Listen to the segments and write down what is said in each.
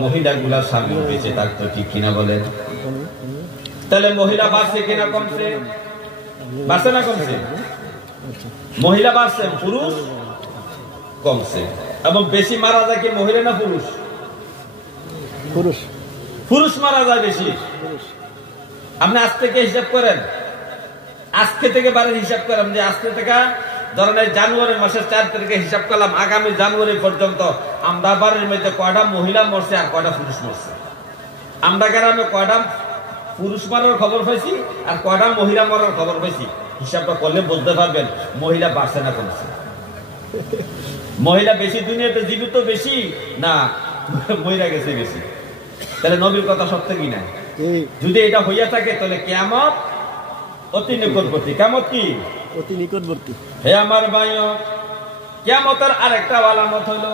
মহিলাগুলা স্বামী বেঁচে থাকতো, ঠিক কিনা বলেন? তাহলে মহিলা বাড়ছে কিনা কমছে? বাড়ছে না কমছে? মহিলা বাড়ছে, পুরুষ কমছে। এবং বেশি মারা যায় কি মহিলা না পুরুষ? পুরুষ। পুরুষ মারা যায় বেশি। আপনি আজ থেকে হিসাব করেন, আজকে থেকে বারের হিসাব করেন যে আজকে থেকে ধরেন জানুয়ারি মাসের 4 তারিখে হিসাব করলাম, আগামী জানুয়ারি পর্যন্ত আমরা বাড়ির মধ্যে কয়টা মহিলা মরছে আর কয়টা পুরুষ মরছে। আমরা গ্রামে কয়টা পুরুষ মারার খবর পাইছি আর কয়টা মহিলা মরার খবর পাইছি, হিসাবটা করলে বলতে পারবেন মহিলা বাড়ছে না কমছে। মহিলা বেশি দুনিয়াতে জীবিত বেশি না মহিলা গেছে বেশি? তাহলে নবীর কথা সত্য কি না? যদি এটা হইয়া থাকে তাহলে কিয়ামত অতি নিকটবর্তী। কিয়ামত কি? অতি নিকটবর্তী। হে আমার ভাইও, কিয়ামতের আরেকটা আলামত হলো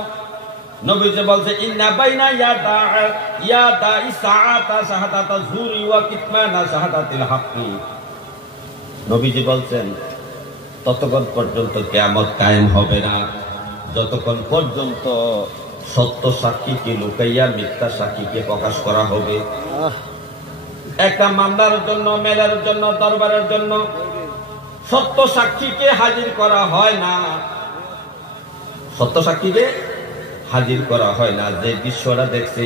নবী যে বলছে ইন্না বাইনা ইয়াদা ইসাআতা শাহাদাতা যুরি ওয়া কিতমানা শাহাদাতিল হাক্কি। নবী যে বলছেন ততক্ষণ পর্যন্ত কিয়ামত কায়েম হবে না যতক্ষণ পর্যন্ত সত্য সাক্ষীকে লুকাইয়া মিথ্যা সাক্ষীকে প্রকাশ করা হবে। একটা মামলার জন্য, মেলার জন্য, দরবারের জন্য সত্য সাক্ষীকে হাজির করা হয় না। সত্য সাক্ষীকে হাজির করা হয় না। যে দৃশ্যটা দেখছে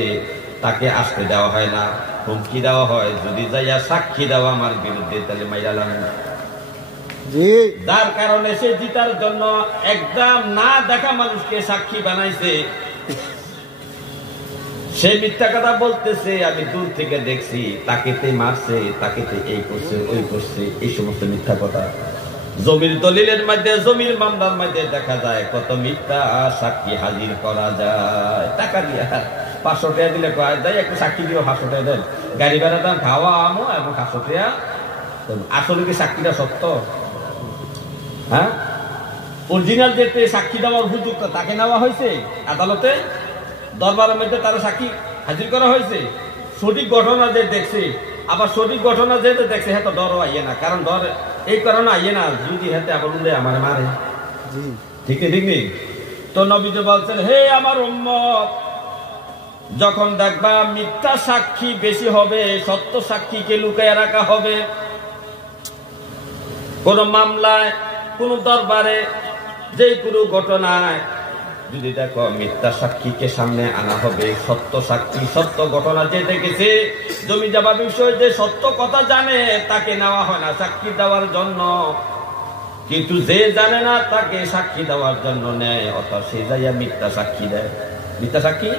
তাকে আসতে দেওয়া হয় না, হুমকি দেওয়া হয় যদি যাইয়া সাক্ষী দেওয়া আমার বিরুদ্ধে তাহলে মাইরালাম না। যার কারণে সে জিতার জন্য একদম না দেখা মানুষকে সাক্ষী বানাইছে। সে মিথ্যা কথা বলতেছে, আমি দূর থেকে দেখছি, তাকে মারছে, তাকে এই করছে, ওই করছে, এই সমস্ত মিথ্যা কথা। জমির দলিলের মধ্যে, জমির মামলার মধ্যে দেখা যায় কত মিথ্যা সাক্ষী হাজির করা যায়। টাকা দিয়ে 500 টাকা দিলে দেয় একটু সাক্ষী দিও, 500 টাকা দেন, গাড়ি ভাড়া দাম, খাওয়া আমো এবং 500 টাকা। আসলে কি সাক্ষীটা সত্য? হ্যাঁ, অরিজিনাল যেতে সাক্ষী দেওয়ার উপযুক্ত তাকে নেওয়া হয়েছে আদালতে, দরবারের মধ্যে তারা সাক্ষী হাজির করা হয়েছে। সঠিক ঘটনা যে দেখছে, আবার সঠিক ঘটনা যে দেখছে হ্যাঁ তো ডরও আইয়ে না, কারণ ডর এই কারণে আইয়ে না যদি হাতে আবার উল্লে আমার মারে। ঠিক নেই? তো নবী তো বলছেন হে আমার উম্মত, যখন দেখবা মিথ্যা সাক্ষী বেশি হবে, সত্য সাক্ষীকে লুকায় রাখা হবে, কোন মামলায়, কোন দরবারে, যে কোনো ঘটনায় যদি দেখো মিথ্যা সাক্ষীকে সামনে আনা হবে, সত্য সাক্ষী সত্য ঘটনা যে দেখেছে, জমি জমা বিষয় যে সত্য কথা জানে তাকে নেওয়া হয় না সাক্ষী দেওয়ার জন্য, কিন্তু যে জানে না তাকে সাক্ষী দেওয়ার জন্য নেয়, অর্থাৎ সে যাইয়া মিথ্যা সাক্ষী দেয়। মিথ্যা সাক্ষী